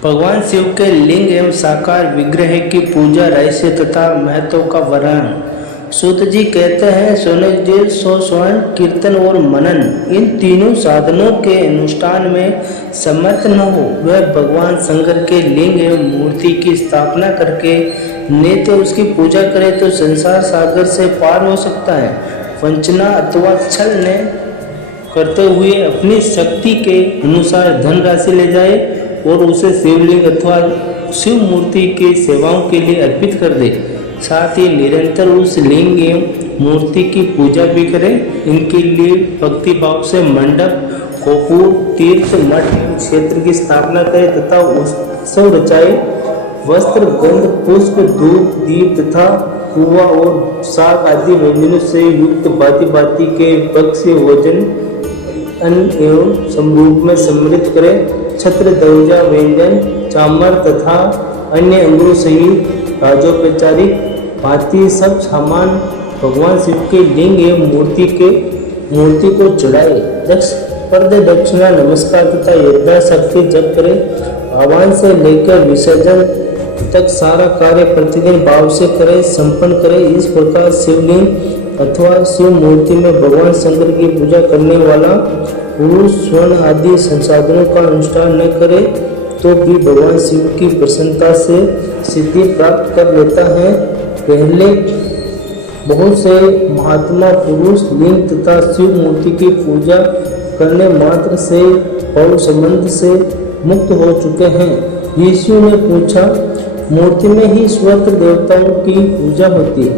भगवान शिव के लिंग एवं साकार विग्रह की पूजा रहस्य तथा महत्व का वर्णन। सूत जी कहते हैं, सोनक जी स्वर्ण कीर्तन और मनन इन तीनों साधनों के अनुष्ठान में समर्थ न हो वह भगवान शंकर के लिंग एवं मूर्ति की स्थापना करके नित्य उसकी पूजा करे तो संसार सागर से पार हो सकता है। वंचना अथवा छल ने करते हुए अपनी शक्ति के अनुसार धन राशि ले जाए और उसे शिवलिंग अथवा शिव मूर्ति की सेवाओं के लिए अर्पित कर दे। साथ ही निरंतर उस लिंग एवं मूर्ति की पूजा भी करें। इनके लिए भक्ति भाव से मंडप, गोपुर, तीर्थ, मठ एवं क्षेत्र की स्थापना करें तथा उत्सव रचाए। वस्त्र, गंध, पुष्प, दूध, दीप तथा पुआ और साग आदि व्यंजनों से युक्त भांति भांति के भक्ष्य भोजन अन्न एवं समरूप में समृद्ध करें। छत्र, दौजा, व्यंजन, चामर तथा अन्य अंगों सहित राजोपचारिक भांति सब सामान भगवान शिव के लिंग एवं मूर्ति को चढ़ाए। पर्दे, दक्षिणा, नमस्कार तथा यथाशक्ति जप करें। आह्वान से लेकर विसर्जन तक सारा कार्य प्रतिदिन भाव से करें, संपन्न करें। इस प्रकार शिवलिंग अथवा शिव मूर्ति में भगवान शंकर की पूजा करने वाला पुरुष स्वर्ण आदि संसाधनों का अनुष्ठान न करे तो भी भगवान शिव की प्रसन्नता से सिद्धि प्राप्त कर लेता है। पहले बहुत से महात्मा पुरुष लिंग तथा शिव मूर्ति की पूजा करने मात्र से भव संबंध से मुक्त हो चुके हैं। यीशु ने पूछा, मूर्ति में ही स्वतंत्र देवताओं की पूजा होती है,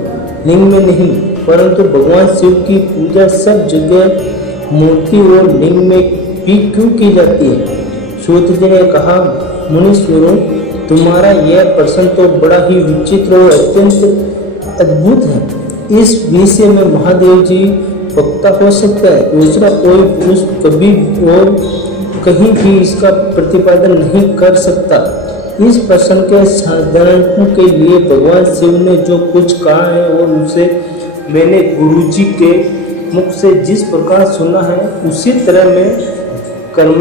लिंग में नहीं। परंतु भगवान शिव की पूजा सब जगह मूर्ति और लिंग में भी क्यों की जाती है? सूत जी ने कहा, मुनीश्वरों, तुम्हारा यह प्रश्न तो बड़ा ही विचित्र और अत्यंत अद्भुत है। इस विषय में महादेव जी वक्ता हो सकता है, दूसरा कोई पुरुष कभी और कहीं भी इसका प्रतिपादन नहीं कर सकता। इस प्रश्न के समाधान के लिए भगवान शिव ने जो कुछ कहा है और उसे मैंने गुरुजी के मुख से जिस प्रकार सुना है उसी तरह मैं कर्म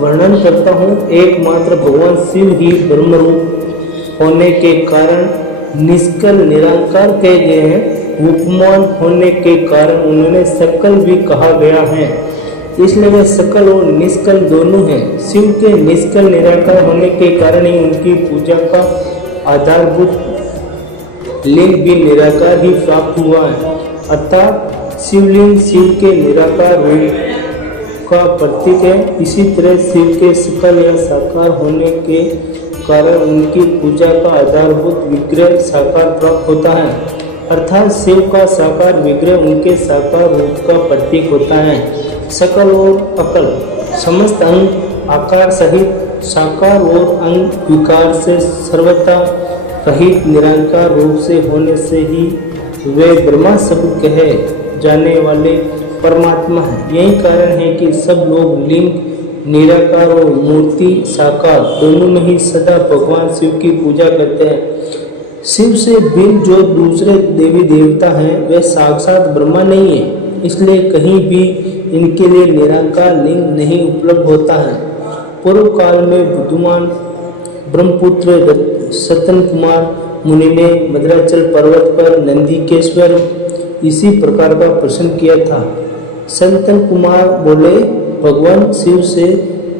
वर्णन करता हूँ। एकमात्र भगवान शिव ही ब्रह्म रूप होने के कारण निष्कल निराकार कहे गए हैं। उपमान होने के कारण उन्होंने सकल भी कहा गया है, इसलिए वे सकल और निष्कल दोनों हैं। शिव के निष्कल निराकार होने के कारण ही उनकी पूजा का आधारभूत लिंग भी निराकार ही प्राप्त हुआ है। अतः शिवलिंग शिव के निराकार रूप का प्रतीक है। इसी तरह शिव के सकल या साकार होने के कारण उनकी पूजा का आधारभूत विग्रह साकार प्राप्त होता है। अर्थात शिव का साकार विग्रह उनके साकार रूप का प्रतीक होता है। सकल और अकल समस्त अंग आकार सहित साकार और अंग विकार से सर्वथा रहित निराकार रूप से होने से ही वे ब्रह्मा शब्द कहे जाने वाले परमात्मा है। यही कारण है कि सब लोग लिंग निराकार और मूर्ति साकार दोनों में ही सदा भगवान शिव की पूजा करते हैं। शिव से भिन्न जो दूसरे देवी देवता हैं वे साक्षात ब्रह्मा नहीं है, इसलिए कहीं भी इनके लिए निराकार लिंग नहीं उपलब्ध होता है। पूर्व काल में बुद्धिमान ब्रह्मपुत्र सतन कुमार मुनि ने मद्राचल पर्वत पर नंदीकेश्वर इसी प्रकार का प्रश्न किया था। संतन कुमार बोले, भगवान शिव से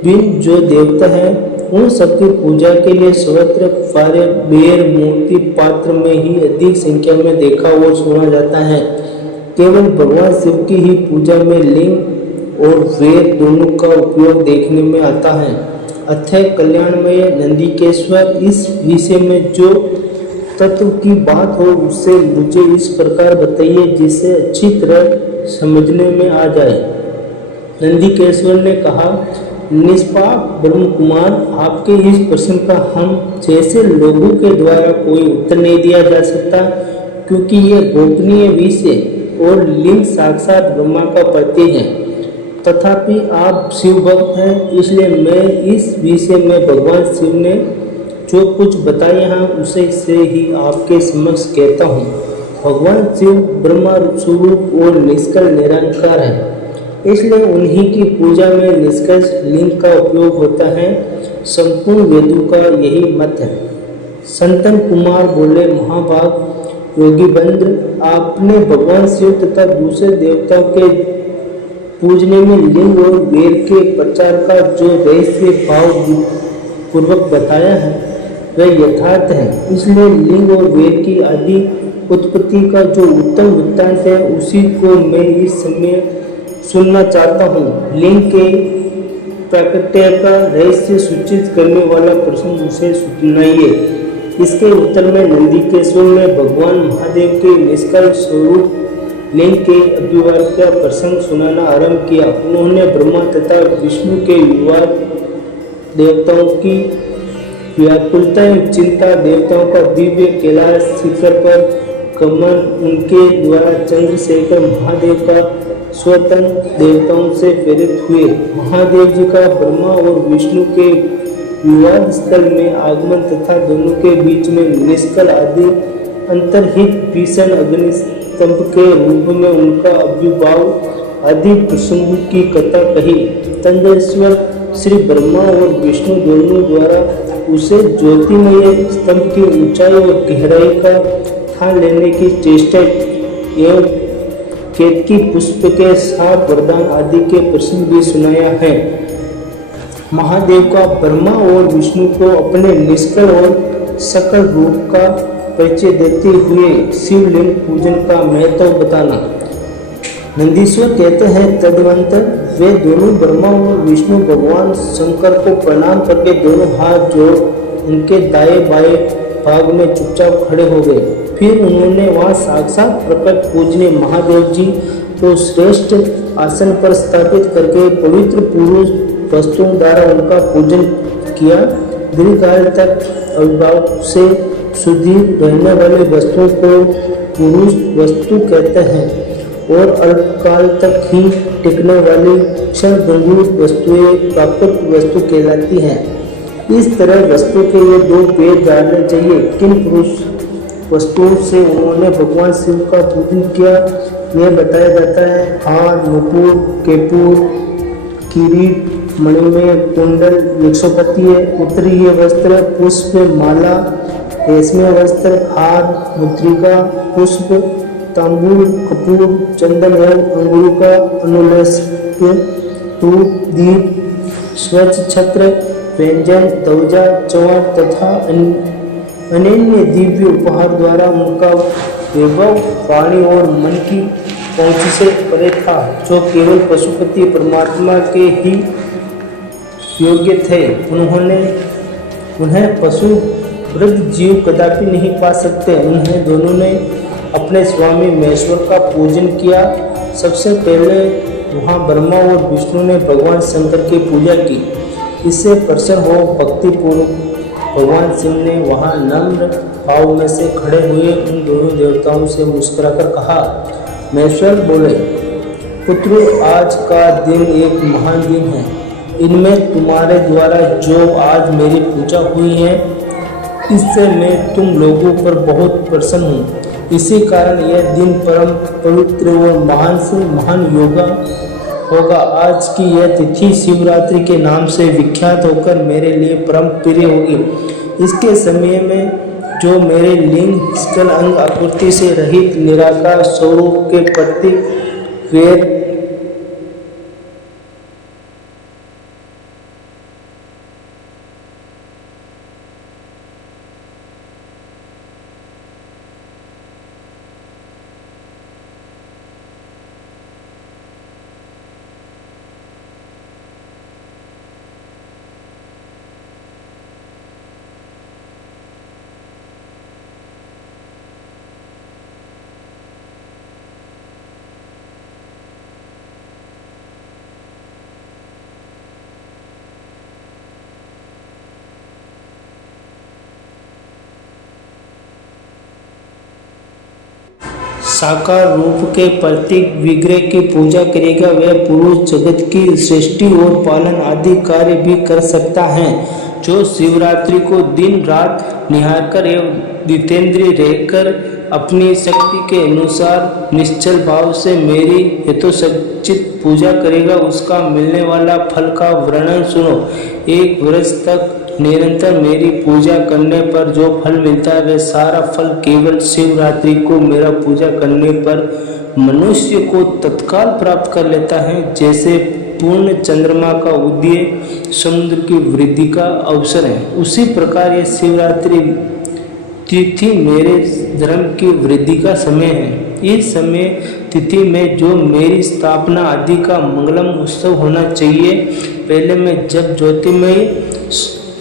भिन्न जो देवता हैं उन सबकी पूजा के लिए सर्वत्र कार्य बेर मूर्ति पात्र में ही अधिक संख्या में देखा और सुना जाता है। केवल भगवान शिव की ही पूजा में लिंग और वेद दोनों का उपयोग देखने में आता है। अथय कल्याणमय नंदीकेश्वर इस विषय में जो तत्व की बात हो उसे मुझे इस प्रकार बताइए जिससे अच्छी तरह समझने में आ जाए। नंदीकेश्वर ने कहा, निष्पाप ब्रह्म कुमार, आपके इस प्रश्न का हम जैसे लोगों के द्वारा कोई उत्तर नहीं दिया जा सकता, क्योंकि यह गोपनीय विषय और लिंग साक्षात ब्रह्मा का प्रतीक है। तथापि आप शिव भक्त हैं, इसलिए मैं इस विषय में भगवान शिव ने जो कुछ बताया है उसे से ही आपके समक्ष कहता हूँ। भगवान शिव ब्रह्मा स्वरूप और निष्कल निराकार है, इसलिए उन्हीं की पूजा में निष्कर्ष लिंग का उपयोग होता है। संपूर्ण वेदों का यही मत है। संतन कुमार बोले, महाभाग योगीबंद्र, आपने भगवान शिव तथा दूसरे देवताओं के पूजने में लिंग और वेद के प्रचार का जो रहस्य भाव पूर्वक बताया है वह यथार्थ है। इसलिए लिंग और वेद की आदि उत्पत्ति का जो उत्तम वृत्तांत है उसी को मैं इस समय सुनना चाहता हूँ। लिंग के प्राकट्य का रहस्य सूचित करने वाला प्रश्न मुझे सुनाइए। इसके उत्तर में नंदिकेश्वर ने भगवान महादेव के निष्कल स्वरूप लिंग के अभिवाद का प्रसंग सुनाना आरंभ किया। उन्होंने ब्रह्मा तथा विष्णु के विवाद, देवताओं की व्याकुलता एवं चिंता, देवताओं का दिव्य कैलाश शिखर पर गमन, उनके द्वारा चंद्रशेखर महादेव का स्वतन देवताओं से प्रेरित हुए, महादेव जी का ब्रह्मा और विष्णु के विवाद स्थल में आगमन तथा दोनों के बीच में निष्कल आदि अंतर्हित भीषण अग्निस्तंभ के रूप में उनका आविर्भाव आदि प्रसंगों की कथा कही। तंदेश्वर श्री ब्रह्मा और विष्णु दोनों द्वारा उसे ज्योतिमय स्तंभ की ऊंचाई और गहराई का ठान लेने की चेष्टा एवं केतकी पुष्प के साथ वरदान आदि के प्रसंग भी सुनाया है। महादेव का ब्रह्मा और विष्णु को अपने निष्कल और सकल रूप का परिचय देते हुए शिवलिंग पूजन का महत्व बताना। नंदीश्वर कहते हैं, तदनंतर वे दोनों ब्रह्मा और विष्णु भगवान शंकर को प्रणाम करके दोनों हाथ जोड़ उनके दाएं बाएं भाग में चुपचाप खड़े हो गए। फिर उन्होंने वहां साक्षात प्रकट पूजनीय महादेव जी को श्रेष्ठ आसन पर स्थापित करके पवित्र पुरुष वस्तुओं द्वारा उनका पूजन किया। दीर्घकाल तक अभिभाव से सुदृढ़ रहने वाली वस्तुओं को पुरुष वस्तु कहते हैं और अल्पकाल तक ही टिकने वाली क्षणभंगुर वस्तुएं प्राकृत वस्तु कहलाती हैं। इस तरह वस्तु के ये दो भेद जानने चाहिए। किन पुरुष वस्तुओं से उन्होंने भगवान शिव का पूजन किया यह बताया जाता है। हार, नुपुर, केपुर, किरीट, मणिमय कुंडल, यक्षपतीय, उत्तरीय वस्त्र, पुष्प, माला, रेशमी वस्त्र, हार, मुद्रिका, पुष्प, तांबूल, कपूर, चंदन एवं अंगूरों का अनुलेप्य, धूप, दीप, स्वच्छ छत्र, व्यंजन, ध्वजा, चौर तथा अनन्य दिव्य उपहार द्वारा उनका वैभव वाणी और मन की पहुंच से परे था, जो केवल पशुपति परमात्मा के ही योग्य थे। उन्हें पशु वृद्ध जीव कदापि नहीं पा सकते। उन्हें दोनों ने अपने स्वामी महेश्वर का पूजन किया। सबसे पहले वहाँ ब्रह्मा और विष्णु ने भगवान शंकर की पूजा की। इससे प्रसन्न हो भक्तिपूर्वक भगवान शिव ने वहाँ नम्र भाव में से खड़े हुए उन दोनों देवताओं से मुस्कुराकर कहा। महेश्वर बोले, पुत्रों, आज का दिन एक महान दिन है। इनमें तुम्हारे द्वारा जो आज मेरी पूजा हुई है इससे मैं तुम लोगों पर बहुत प्रसन्न हूँ। इसी कारण यह दिन परम पवित्र और महान से महान होगा। आज की यह तिथि शिवरात्रि के नाम से विख्यात होकर मेरे लिए परम प्रिय होगी। इसके समय में जो मेरे लिंग स्कल अंग आकृति से रहित निराकार स्वरूप के प्रतीक वेद साकार रूप के प्रतीक विग्रह की पूजा करेगा वह पुरुष जगत की सृष्टि और पालन आदि कार्य भी कर सकता है। जो शिवरात्रि को दिन रात निहारकर एवं जितेंद्रिय रहकर अपनी शक्ति के अनुसार निश्चल भाव से मेरी यथोचित पूजा करेगा, उसका मिलने वाला फल का वर्णन सुनो। 1 वर्ष तक निरंतर मेरी पूजा करने पर जो फल मिलता है वह सारा फल केवल शिवरात्रि को मेरा पूजा करने पर मनुष्य को तत्काल प्राप्त कर लेता है। जैसे पूर्ण चंद्रमा का उदय समुद्र की वृद्धि का अवसर है, उसी प्रकार यह शिवरात्रि तिथि मेरे धर्म की वृद्धि का समय है। इस समय तिथि में जो मेरी स्थापना आदि का मंगलम उत्सव होना चाहिए। पहले में जब ज्योतिमय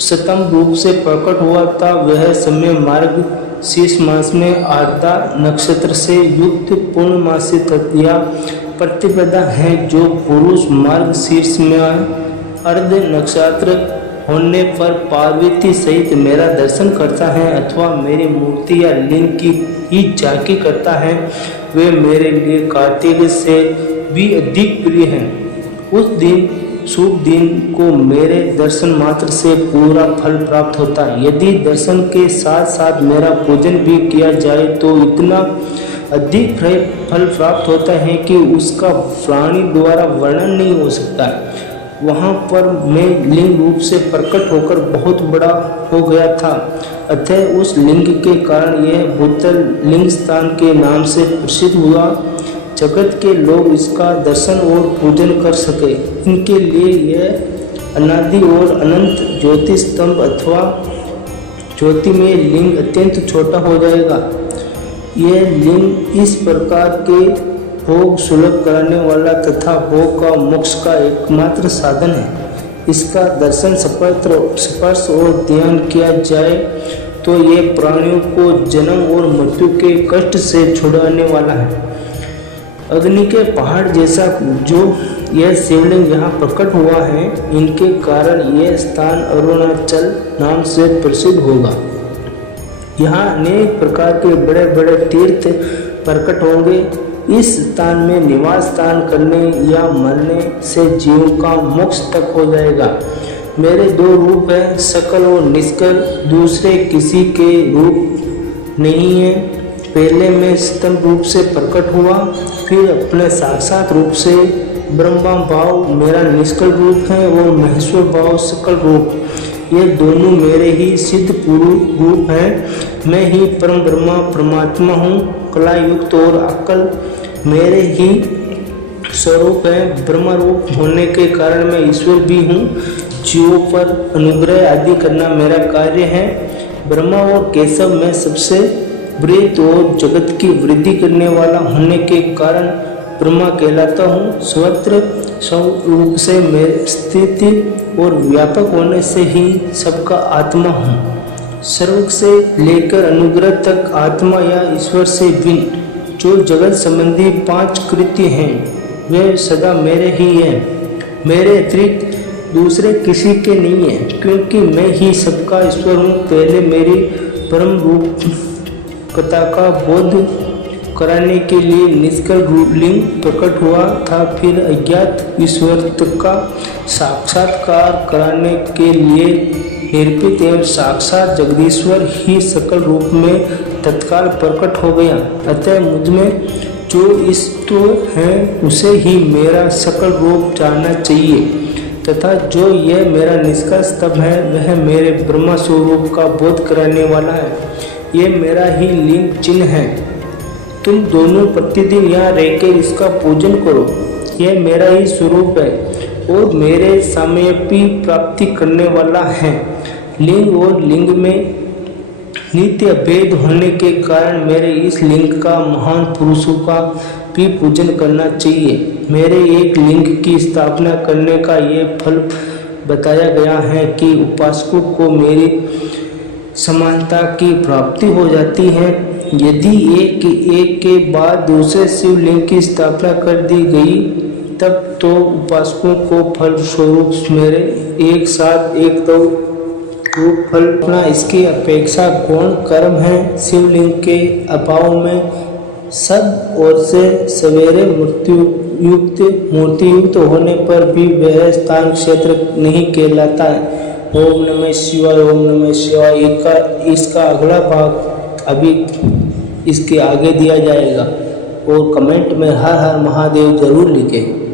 सतम रूप से प्रकट हुआ था, वह समय मार्ग शीर्ष मास में आर्द्रा नक्षत्र से युक्त पूर्णमासी तृतीया प्रतिपदा है, जो पुरुष मार्ग शीर्ष में अर्ध नक्षत्र होने पर पार्वती सहित मेरा दर्शन करता है अथवा मेरी मूर्ति या लिंग की ही झांकी करता है, वे मेरे लिए कार्तिक से भी अधिक प्रिय हैं। उस दिन शुभ दिन को मेरे दर्शन मात्र से पूरा फल प्राप्त होता है। यदि दर्शन के साथ साथ मेरा पूजन भी किया जाए तो इतना अधिक फल प्राप्त होता है कि उसका प्राणी द्वारा वर्णन नहीं हो सकता। वहाँ पर मैं लिंग रूप से प्रकट होकर बहुत बड़ा हो गया था, अतः उस लिंग के कारण यह भूतल लिंग स्थान के नाम से प्रसिद्ध हुआ। जगत के लोग इसका दर्शन और पूजन कर सके, इनके लिए यह अनादि और अनंत ज्योति स्तंभ अथवा ज्योतिमय लिंग अत्यंत छोटा हो जाएगा। यह लिंग इस प्रकार के भोग सुलभ कराने वाला तथा भोग का मोक्ष का एकमात्र साधन है। इसका दर्शन स्पर्श और ध्यान किया जाए तो ये प्राणियों को जन्म और मृत्यु के कष्ट से छुड़ाने वाला है। अग्नि के पहाड़ जैसा जो यह शिवलिंग यहाँ प्रकट हुआ है, इनके कारण यह स्थान अरुणाचल नाम से प्रसिद्ध होगा। यहाँ अनेक प्रकार के बड़े बड़े तीर्थ प्रकट होंगे। इस स्थान में निवास स्थान करने या मरने से जीव का मोक्ष तक हो जाएगा। मेरे 2 रूप हैं, सकल और निष्कल, दूसरे किसी के रूप नहीं है। पहले मैं स्तंभ रूप से प्रकट हुआ, फिर अपने साक्षात रूप से ब्रह्मा भाव मेरा निष्कल रूप है और महेश्वर भाव सकल रूप। ये दोनों मेरे ही सिद्ध पूर्व रूप हैं। मैं ही परम ब्रह्मा परमात्मा हूँ। कला युक्त और अक्ल मेरे ही स्वरूप है। ब्रह्म रूप होने के कारण मैं ईश्वर भी हूँ। जीवों पर अनुग्रह आदि करना मेरा कार्य है। ब्रह्मा और केशव में सबसे वृत्त और जगत की वृद्धि करने वाला होने के कारण ब्रह्मा कहलाता हूँ। स्वतंत्र स्वरूप से मैं स्थिति और व्यापक होने से ही सबका आत्मा हूँ। सर्व से लेकर अनुग्रह तक आत्मा या ईश्वर से भिन्न जो जगत संबंधी 5 कृत्य हैं, वे सदा मेरे ही हैं। मेरे अतिरिक्त दूसरे किसी के नहीं हैं, क्योंकि मैं ही सबका ईश्वर हूँ। पहले मेरी परम रूप कथा का बोध कराने के लिए निष्कल लिंग प्रकट हुआ था, फिर अज्ञात ईश्वर का साक्षात्कार कराने के लिए निरूपित एवं साक्षात जगदीश्वर ही सकल रूप में तत्काल प्रकट हो गया। अतः मुझमें जो इष्ट है उसे ही मेरा सकल रूप जानना चाहिए, तथा जो यह मेरा निष्कल स्तंभ है वह मेरे ब्रह्म स्वरूप का बोध कराने वाला है। ये मेरा ही लिंग चिन्ह है। तुम दोनों प्रतिदिन यहाँ रहकर इसका पूजन करो। यह मेरा ही स्वरूप है और मेरे सामयपी प्राप्ति करने वाला है। लिंग और लिंग में नित्य भेद होने के कारण मेरे इस लिंग का महान पुरुषों का भी पूजन करना चाहिए। मेरे एक लिंग की स्थापना करने का ये फल बताया गया है कि उपासकों को मेरी समानता की प्राप्ति हो जाती है। यदि एक के बाद दूसरे शिवलिंग की स्थापना कर दी गई तब तो उपासकों को फल स्वरूप मेरे एक साथ एक तो रूप फल अपना इसकी अपेक्षा गौण कर्म है। शिवलिंग के अभाव में सब ओर से सवेरे मूर्ति युक्त होने पर भी वह स्थान क्षेत्र नहीं कहलाता है। ओम नमः शिवाय, ओम नमः शिवाय। इसका अगला भाग अभी इसके आगे दिया जाएगा। और कमेंट में हर हर महादेव जरूर लिखें।